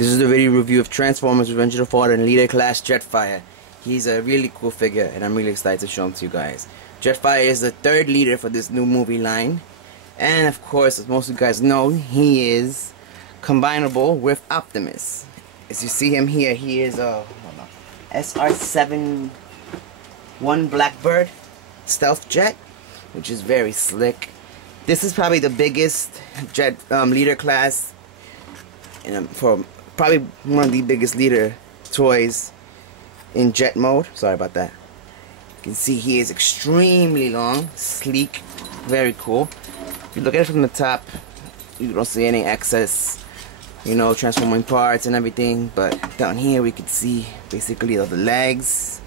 This is the video review of Transformers Revenge of the Fallen and LEader Class Jetfire. He's a really cool figure and I'm really excited to show him to you guys. Jetfire is the third leader for this new movie line. And of course, as most of you guys know, he is combinable with Optimus. As you see him here, he is a SR-71 Blackbird stealth jet, which is very slick. This is probably the biggest jet leader class, and for probably one of the biggest leader toys in jet mode. Sorry about that. You can see he is extremely long, sleek, very cool. If you look at it from the top, you don't see any excess, you know, transforming parts and everything. But down here we can see basically all the legs,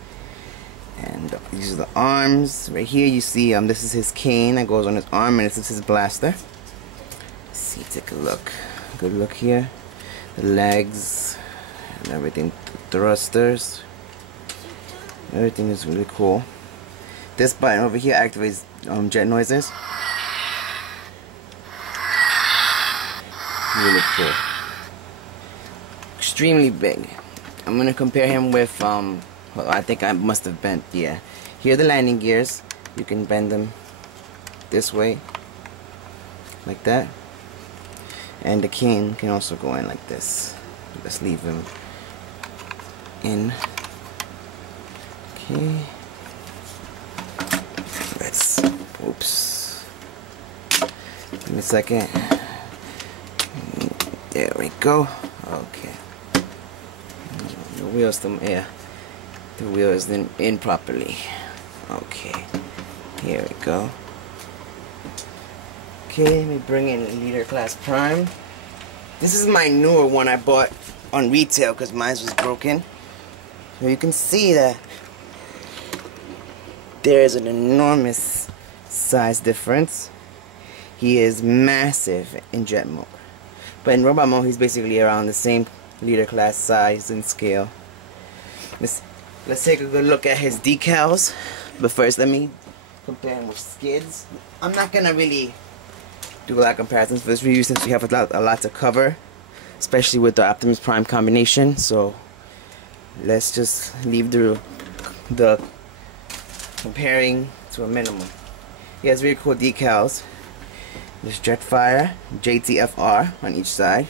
and these are the arms. Right here you see this is his cane that goes on his arm, and this is his blaster. Let's see, take a look. Good look here. The legs and everything, the thrusters. Everything is really cool. This button over here activates jet noises. Really cool. Extremely big. I'm gonna compare him with well, I think I must have bent, yeah. Here are the landing gears. You can bend them this way, like that. And the cane can also go in like this. Let's leave him in. Okay. Let's, oops. Give me a second. There we go. Okay. The wheel's still, yeah. The wheel is then in properly. Okay. Here we go. Okay, let me bring in LEader Class Prime. This is my newer one I bought on retail because mine was broken. So you can see that there is an enormous size difference. He is massive in jet mode. But in robot mode, he's basically around the same LEader Class size and scale. Let's take a good look at his decals. But first, let me compare him with skids. I'm not gonna really do a lot of comparisons for this review since we have a lot to cover, especially with the Optimus Prime combination. So let's just leave the comparing to a minimum. He has really cool decals. There's Jetfire, JTFR on each side.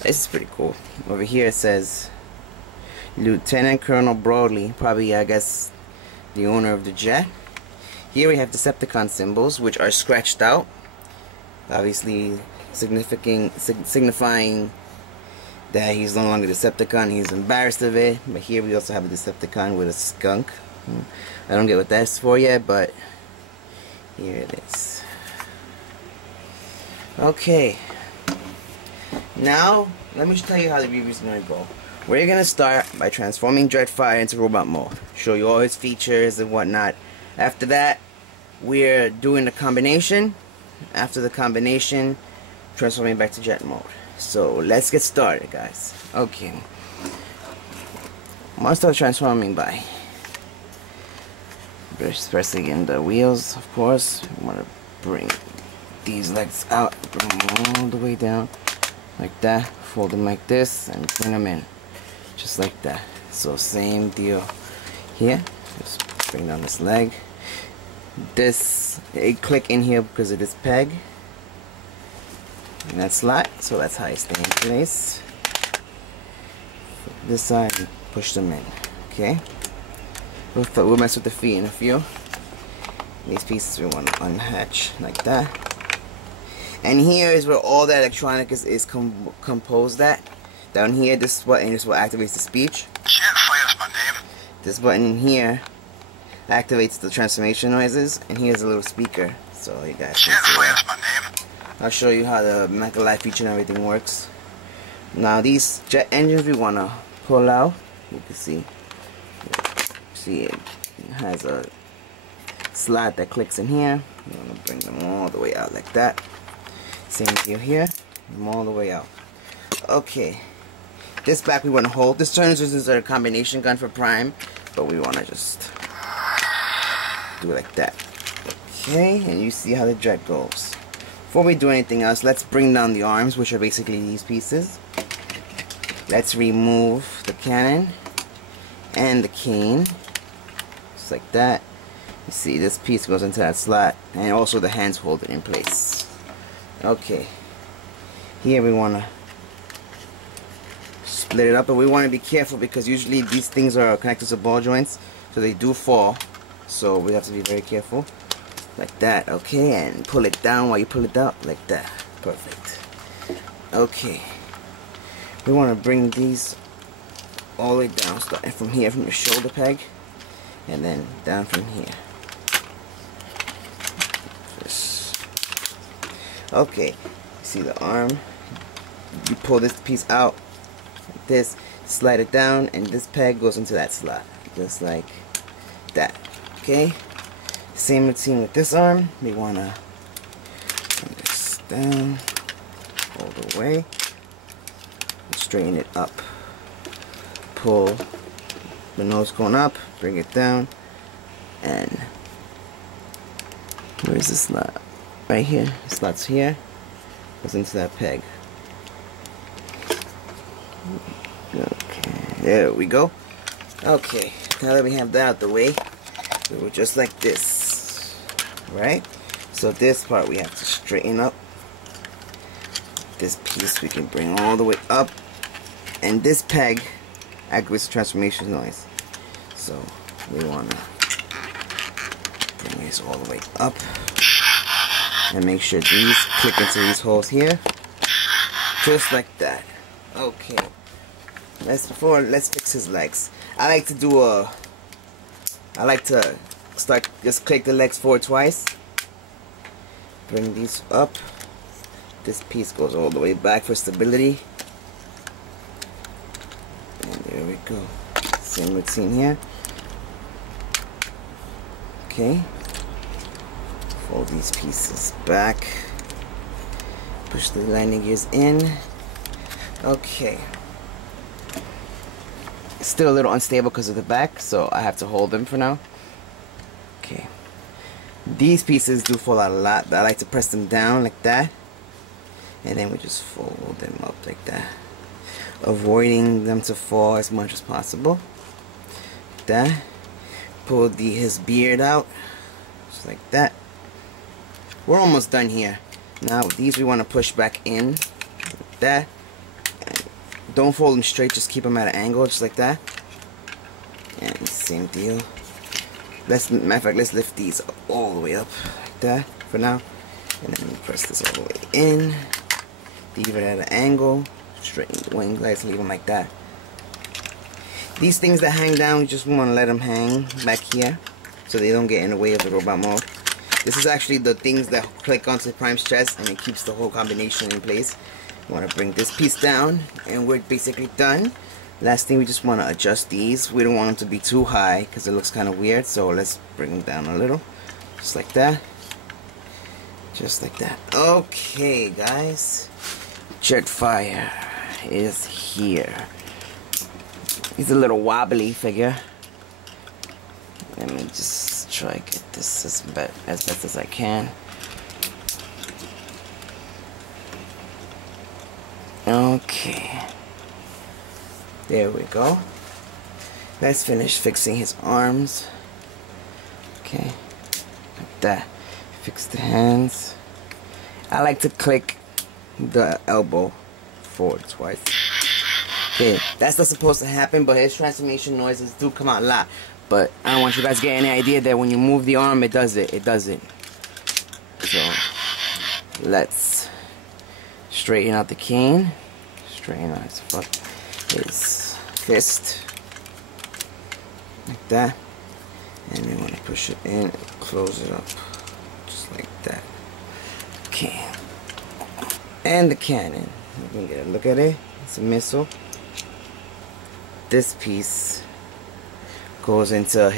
This is pretty cool. Over here it says Lieutenant Colonel Broadley, probably I guess the owner of the jet. Here we have Decepticon symbols, which are scratched out, obviously signifying that he's no longer Decepticon. He's embarrassed of it. But here we also have a Decepticon with a skunk. I don't get what that's for yet, but here it is. Okay, now let me just tell you how the review is going to go. We're going to start by transforming Jetfire into robot mode, show you all his features and whatnot. After that, we're doing the combination. After the combination, transforming back to jet mode. So let's get started, guys. Okay, I'm going to start transforming by pressing in the wheels, of course. We want to bring these legs out, bring them all the way down, like that. Fold them like this, and bring them in, just like that. So same deal here. Just bring down this leg. This, it click in here because of this peg and that slot, so that's how you stay in place. This side, and push them in. Okay. We'll mess with the feet in a few. These pieces we want to unhatch like that. And here is where all the electronic is composed at. Down here, this button is what activates the speech. Jetfire's my name. This button here activates the transformation noises, and here's a little speaker, so you guys can see that. My name. I'll show you how the Mecha Life feature and everything works. Now these jet engines we want to pull out. You can see it has a slot that clicks in here. You want to bring them all the way out like that. Same deal here, bring them all the way out. Okay, this back we want to hold. This turns into a combination gun for Prime, but we want to just do it like that. Okay, and you see how the jet goes. Before we do anything else, let's bring down the arms, which are basically these pieces. let's remove the cannon and the cane, just like that. You see, this piece goes into that slot, and also the hands hold it in place. Okay, here we want to split it up, but we want to be careful because usually these things are connected to ball joints, so they do fall, so we have to be very careful. Like that. Okay, and pull it down while you pull it out, like that. Perfect. Okay, we want to bring these all the way down, starting from here, from the shoulder peg, and then down from here. Okay, see the arm, you pull this piece out like this, slide it down, and this peg goes into that slot, just like that. Okay, same routine with this arm. We want to bring this down all the way, straighten it up, pull the nose cone up, bring it down, and where's the slot? Right here, slots here, goes into that peg. Okay, there we go. Okay, now that we have that out the way, we will just like this, right? So this part we have to straighten up. This piece we can bring all the way up, and this peg activates the transformation noise. So we want to bring this all the way up. And make sure these click into these holes here, just like that. Okay, let's fix his legs. I like to start, just click the legs forward twice, bring these up, this piece goes all the way back for stability, and there we go. Same routine here. Okay, fold these pieces back, push the landing gears in. Okay, it's still a little unstable because of the back, so I have to hold them for now. Okay, these pieces do fall out a lot. I like to press them down like that, and then we just fold them up like that, avoiding them to fall as much as possible. Like that. Pull his beard out, just like that. We're almost done here. Now these we want to push back in, like that. And don't fold them straight, just keep them at an angle, just like that. And same deal. Matter of fact, let's lift these all the way up, like that, for now. And then we press this all the way in. Leave it at an angle. Straighten the wing legs, leave them like that. These things that hang down, we just want to let them hang back here, so they don't get in the way of the robot mode. This is actually the things that click onto Prime's chest, and it keeps the whole combination in place. You want to bring this piece down, and we're basically done. Last thing, we just want to adjust these. We don't want them to be too high because it looks kind of weird, so let's bring them down a little, just like that. Just like that. Okay, guys, Jetfire is here. He's a little wobbly figure. Let me just try to get this as best as I can. Okay, there we go. Let's finish fixing his arms. Okay, like that. Fix the hands. I like to click the elbow forward twice. Okay, that's not supposed to happen, but his transformation noises do come out a lot. But I don't want you guys to get any idea that when you move the arm, it does it. It doesn't. So let's straighten out the cane. Straighten out his fist. Like that. And then when I push it in, close it up. Just like that. Okay. And the cannon. You can get a look at it. It's a missile. This piece goes into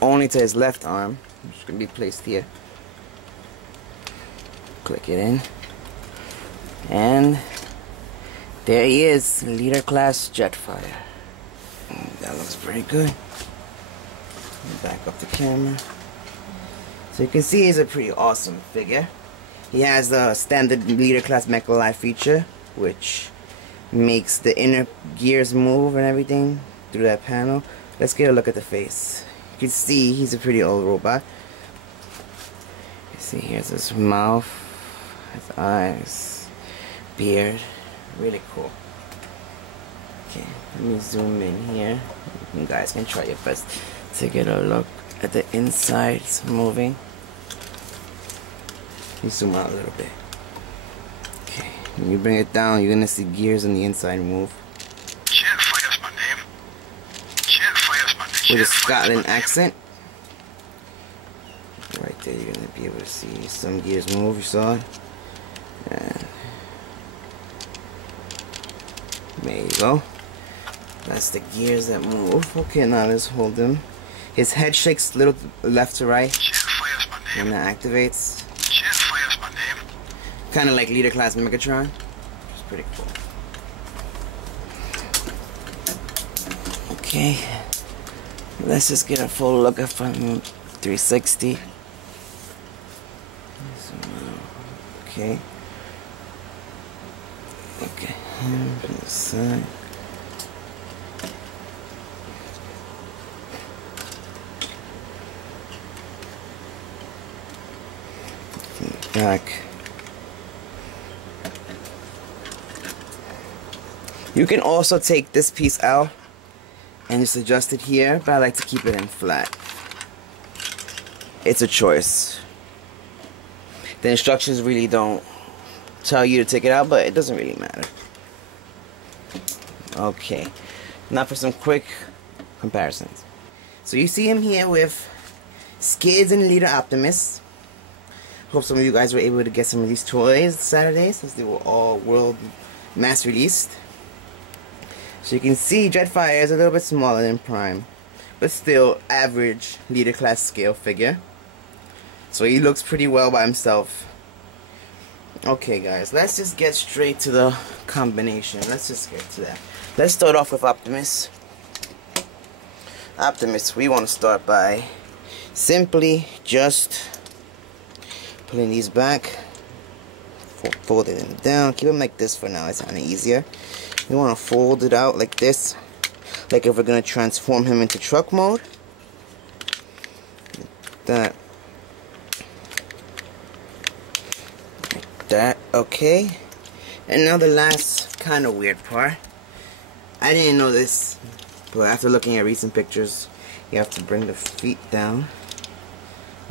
only to his left arm, which can be placed here. Click it in, and there he is, Leader Class Jetfire. That looks pretty good. Back up the camera, so you can see he's a pretty awesome figure. He has the standard Leader Class Mecha Live feature, which makes the inner gears move and everything through that panel. Let's get a look at the face. You can see he's a pretty old robot. You see, here's his mouth, his eyes, beard. Really cool. Okay, let me zoom in here. You guys can try your best to get a look at the inside. It's moving. You zoom out a little bit. Okay, when you bring it down, you're gonna see gears on the inside move. Jetfire's my name. Jetfire's my name. With a Scotland accent. Right there, you're gonna be able to see some gears move. You saw it. And there you go. That's the gears that move. Okay, now let's hold them. His head shakes a little left to right Jetfire's my name. when that activates. Jetfire's my name. Kind of like Leader Class Megatron. It's pretty cool. Okay, let's just get a full look at from 360. Okay. Okay, from the side. From the back. You can also take this piece out and just adjust it here, but I like to keep it in flat. It's a choice. The instructions really don't tell you to take it out, but it doesn't really matter. Okay, now for some quick comparisons. So you see him here with Skids and Leader Optimus. Hope some of you guys were able to get some of these toys Saturday, since they were all world mass released. So you can see Jetfire is a little bit smaller than Prime, but still average Leader Class scale figure. So he looks pretty well by himself. Okay guys, let's just get straight to the combination. Let's just get to that. Let's start off with Optimus. Optimus, we want to start by simply just pulling these back, folding them down. Keep them like this for now, it's kind of easier. We want to fold it out like this, like if we're going to transform him into truck mode. Like that. Like that, okay. And now the last kind of weird part. I didn't know this, but after looking at recent pictures, you have to bring the feet down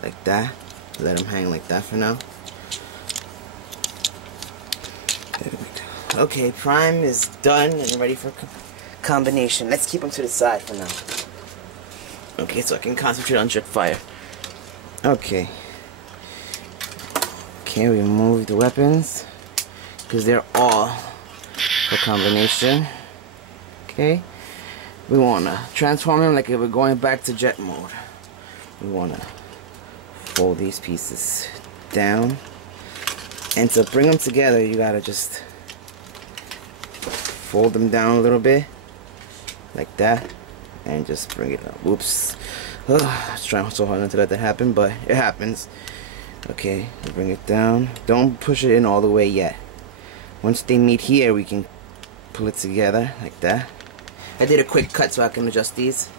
like that. Let them hang like that for now. There we go. Okay, Prime is done and ready for combination. Let's keep him to the side for now. Okay, so I can concentrate on Jetfire. Okay. Okay, we remove the weapons because they're all for combination. Okay. We wanna transform him like if we're going back to jet mode. We wanna fold these pieces down, and to bring them together, you gotta just fold them down a little bit like that and just bring it up. Oops. I was trying so hard not to let that happen, but it happens. Okay, bring it down. Don't push it in all the way yet. Once they meet here, we can pull it together like that. I did a quick cut so I can adjust these.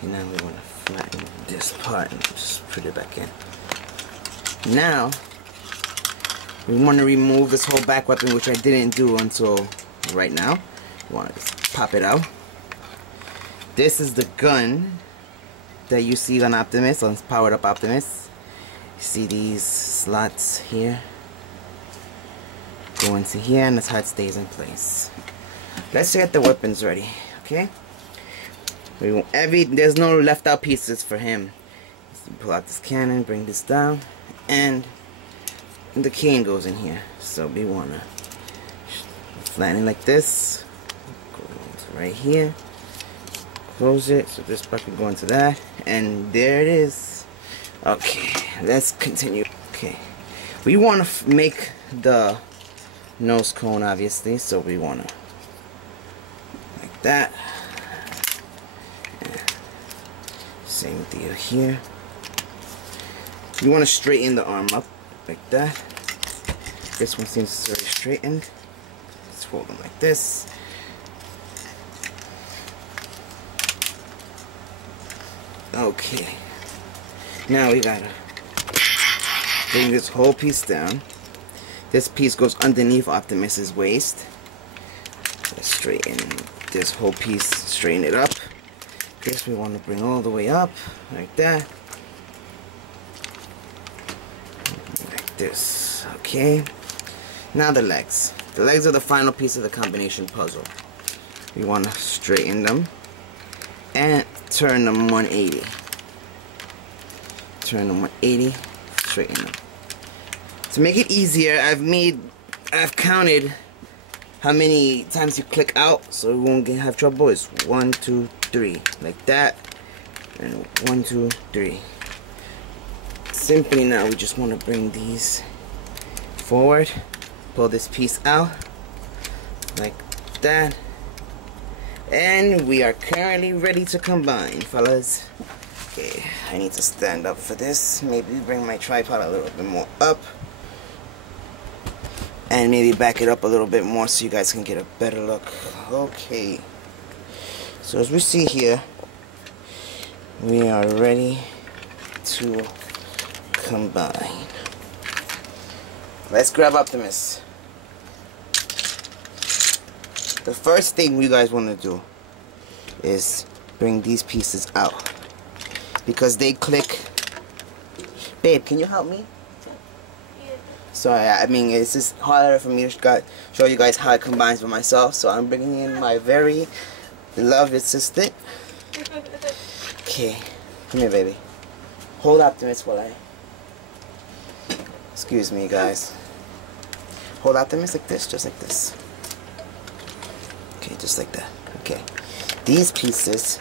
And now we want to flatten this part and just put it back in. Now we want to remove this whole back weapon, which I didn't do until right now. We want to just pop it out. This is the gun that you see on Optimus, on powered up Optimus. You see these slots here, go into here, and that's how it stays in place. Let's get the weapons ready. Okay, there's no left out pieces for him. So pull out this cannon, bring this down, and the cane goes in here. So we wanna flatten it like this. Go into right here. Close it, so this part can go into that, and there it is. Okay, let's continue. Okay, we want to make the nose cone, obviously, so we want to like that. Same deal here. You want to straighten the arm up like that. This one seems very straightened. Let's fold them like this. Okay, now we gotta bring this whole piece down. This piece goes underneath Optimus's waist. Let's straighten this whole piece, straighten it up. This we want to bring all the way up, like that. Like this, okay. Now the legs. The legs are the final piece of the combination puzzle. We want to straighten them and turn them 180. Turn them 180, straighten them. To make it easier, I've counted how many times you click out, so we won't have trouble. It's 1, 2, 3, like that, and 1, 2, 3. Simply now, we just want to bring these forward, pull this piece out, like that, and we are currently ready to combine, fellas. Okay, I need to stand up for this. Maybe bring my tripod a little bit more up. And maybe back it up a little bit more so you guys can get a better look. Okay. So as we see here, we are ready to combine. Let's grab Optimus. The first thing you guys want to do is bring these pieces out, because they click. Babe, can you help me? Sorry, I mean, it's just harder for me to show you guys how it combines by myself, so I'm bringing in my very beloved assistant. Okay, come here, baby. Hold Optimus while I... Excuse me, guys. Hold Optimus like this, just like this. Okay, just like that. Okay. These pieces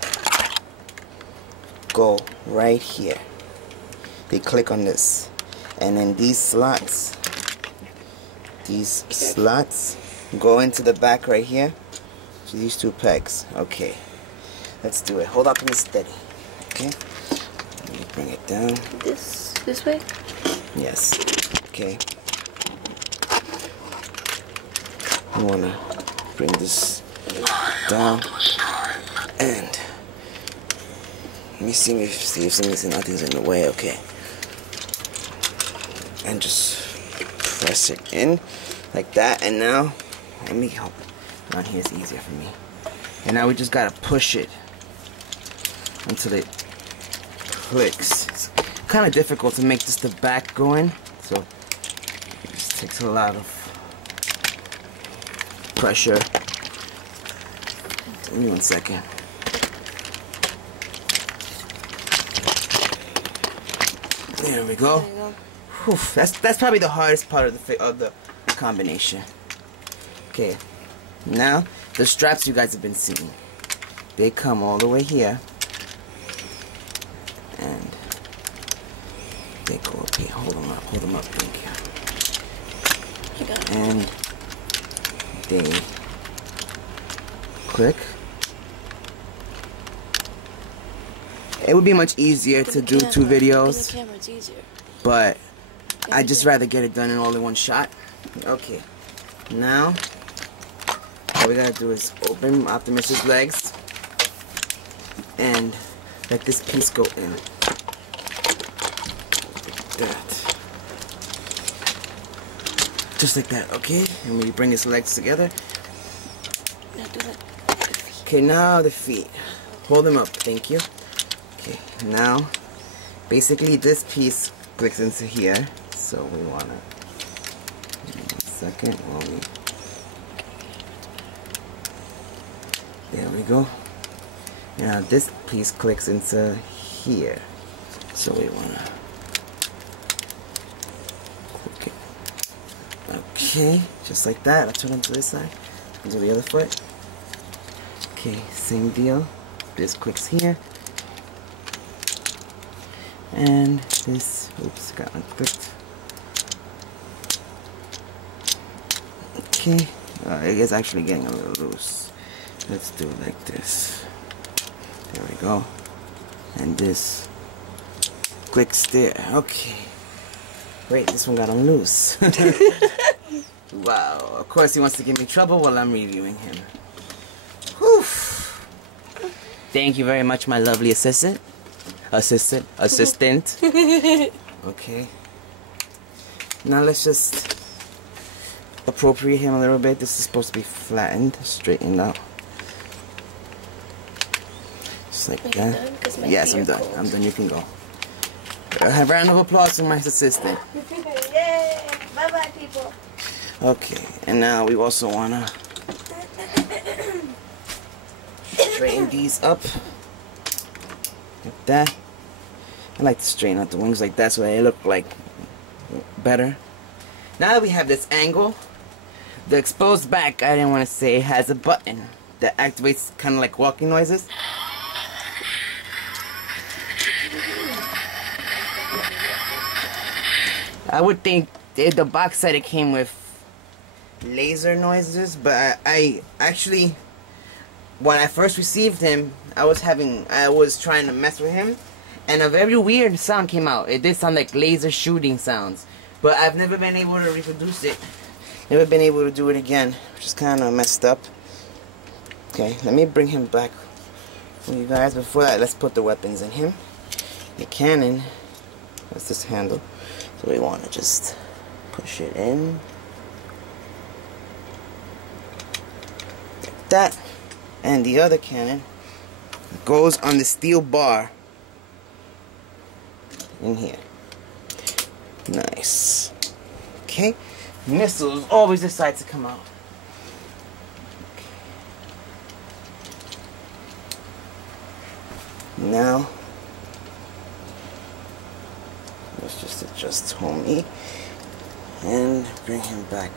go right here. They click on this. And then these slots go into the back right here to these two pegs. Okay, let's do it. Hold up and steady. Okay, let me bring it down. This way? Yes. Okay. I wanna bring this down and let me see if nothing's in the way. Okay. And just press it in like that, and now let me help. Down here is easier for me. And now we just gotta push it until it clicks. It's kind of difficult to make just the back go in, so it just takes a lot of pressure. Give me 1 second. There we go. Whew, that's probably the hardest part of the combination. Okay, now the straps you guys have been seeing, they come all the way here, and they go up here. Hold them up, thank you. And they click. It would be much easier to do 2 videos, the camera, it's easier. But I'd just rather get it done all in one shot. Okay, now all we gotta do is open Optimus's legs and let this piece go in. Like that. Just like that, okay? And we bring his legs together. Now do it. Okay, now the feet. Hold them up, thank you. Okay, now basically this piece clicks into here, so we wanna 1 second while we... There we go. Now this piece clicks into here, so we wanna click it. Okay, just like that. I'll turn it to this side, into the other foot. Okay, same deal. This clicks here. And this, oops, got unclicked. Okay, it is actually getting a little loose. Let's do it like this. There we go. And this clicks there. Okay. Wait, this one got on loose. Wow, of course he wants to give me trouble while I'm reviewing him. Whew. Thank you very much, my lovely assistant. Assistant. Okay. Now let's just appropriate him a little bit. This is supposed to be flattened, straightened out. Just like that. Yes, I'm done. I'm done. You can go. A round of applause for my assistant. Yay! Bye-bye, people. Okay, and now we also want to straighten these up. Like that. I like to straighten out the wings like that so they look like better. Now that we have this angle, the exposed back, I didn't want to say, has a button that activates kind of like walking noises. I would think the box said it came with laser noises, but I actually, when I first received him, I was trying to mess with him, and a very weird sound came out. It did sound like laser shooting sounds, but I've never been able to reproduce it. Never been able to do it again, which is kind of messed up. Okay, let me bring him back for you guys. Before that, let's put the weapons in him. The cannon, that's this handle. So we want to just push it in. Like that. And the other cannon goes on the steel bar in here. Nice. Okay. Missiles always decide to come out. Okay. Now let's just adjust homie and bring him back.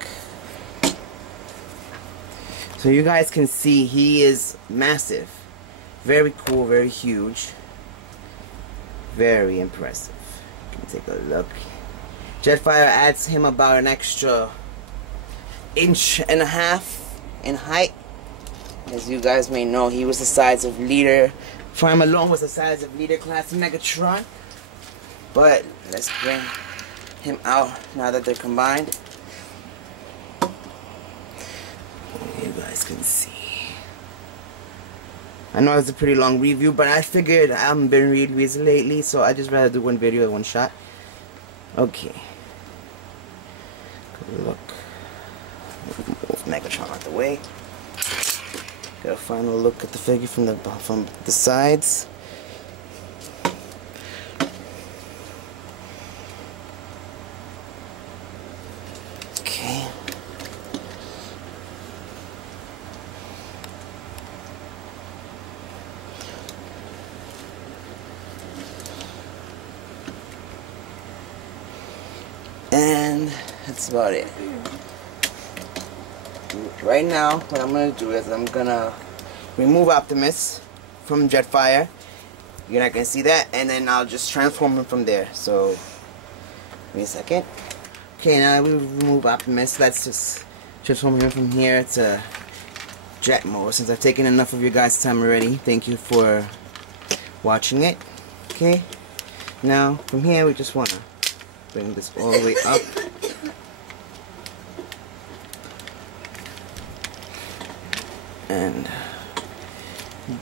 So you guys can see he is massive. Very cool, very huge. Very impressive. You can take a look. Jetfire adds him about an extra 1.5 inches in height. As you guys may know, he was the size of Leader. Prime alone was the size of Leader Class Megatron. But let's bring him out now that they're combined. You guys can see. I know it's a pretty long review, but I figured I haven't been reviews lately, so I just rather do one video, one shot. Okay. Good look. Move Megatron out the way. Get a final look at the figure from the sides. Okay. And that's about it. Right now, what I'm going to do is I'm going to remove Optimus from Jetfire. You're not going to see that. And then I'll just transform him from there. So, give me a second. Okay, now that we remove Optimus, let's just transform him from here to Jet mode. Since I've taken enough of your guys' time already, thank you for watching it. Okay, now from here we just want to bring this all the way up. And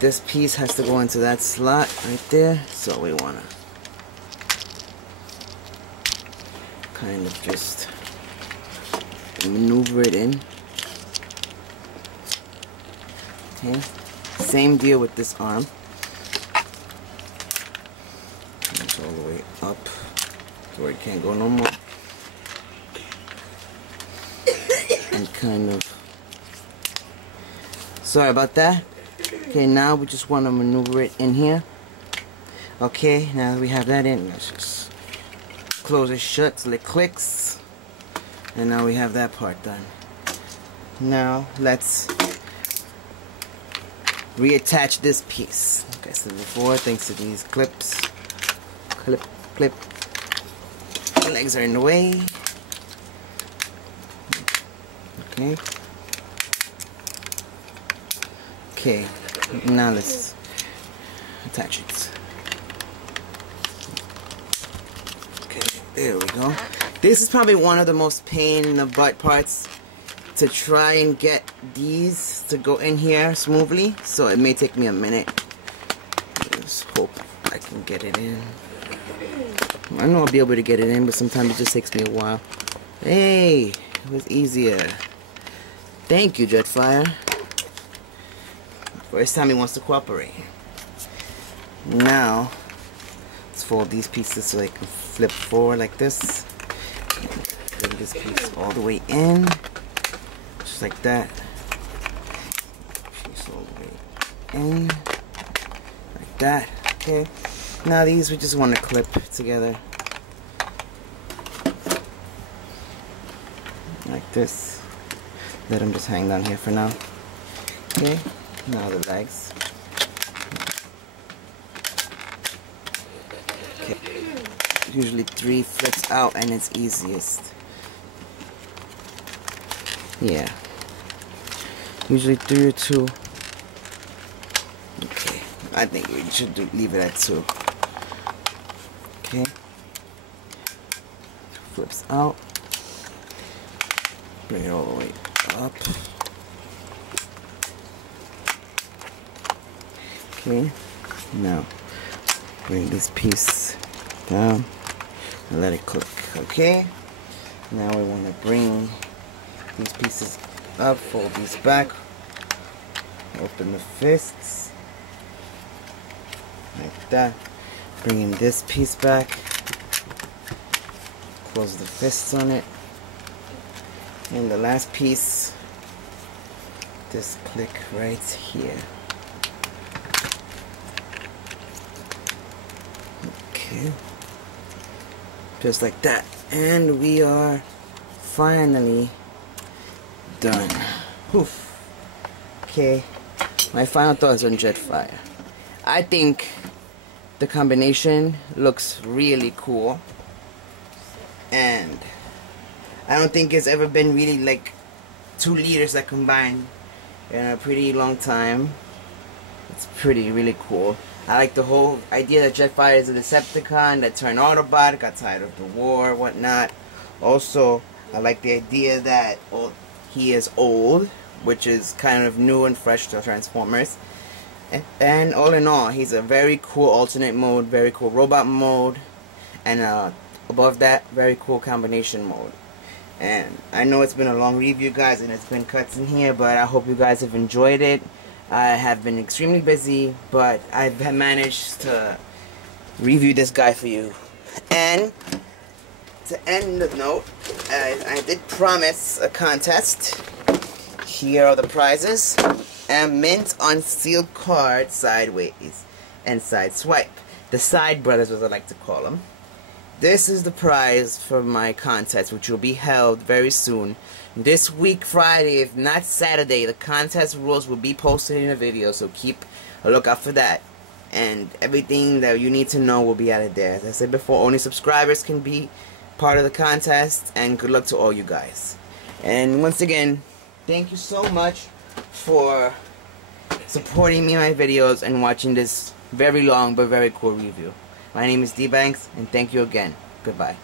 this piece has to go into that slot right there, so we want to kind of just maneuver it in. Okay, same deal with this arm. It's all the way up to where it can't go no more. And kind of, sorry about that. Okay, now we just want to maneuver it in here. Okay, now that we have that in, let's just close it shut till it clicks. And now we have that part done. Now let's reattach this piece. Like I said before, thanks to these clips. Clip. The legs are in the way. Okay. Okay, now let's attach it. Okay, there we go. This is probably one of the most pain in the butt parts to try and get these to go in here smoothly, so it may take me a minute. Just hope I can get it in. I know I'll be able to get it in, but sometimes it just takes me a while. Hey, it was easier. Thank you, Jetfire. First time he wants to cooperate. Now, let's fold these pieces so they can flip forward like this. Bring this piece all the way in, just like that. Piece all the way in, like that. Okay. Now these we just want to clip together, like this. Let them just hang down here for now. Okay. Now the legs. Okay. Usually 3 flips out and it's easiest. Yeah. Usually 3 or 2. Okay. I think we should leave it at 2. Okay. Flips out. Bring it all the way up. Okay. Now bring this piece down and let it cook. Okay. Now we want to bring these pieces up, fold these back, open the fists like that, bringing this piece back, close the fists on it, and the last piece, just click right here. Okay, just like that, and we are finally done. Oof. Okay, my final thoughts on Jetfire. I think the combination looks really cool, and I don't think it's ever been really like 2 leaders that combine in a pretty long time. It's really cool. I like the whole idea that Jetfire is a Decepticon that turned Autobot, got tired of the war, whatnot. Also, I like the idea that he is old, which is kind of new and fresh to Transformers. And all in all, he's a very cool alternate mode, very cool robot mode, and above that, very cool combination mode. And I know it's been a long review, guys, and it's been cuts in here, but I hope you guys have enjoyed it. I have been extremely busy, but I've managed to review this guy for you. And to end the note, I did promise a contest. Here are the prizes. And mint on sealed card sideways and side swipe. The side brothers, as I like to call them. This is the prize for my contest, which will be held very soon. This week, Friday, if not Saturday, the contest rules will be posted in a video, so keep a lookout for that. And everything that you need to know will be added there. As I said before, only subscribers can be part of the contest, and good luck to all you guys. And once again, thank you so much for supporting me in my videos and watching this very long but very cool review. My name is D Banks, and thank you again. Goodbye.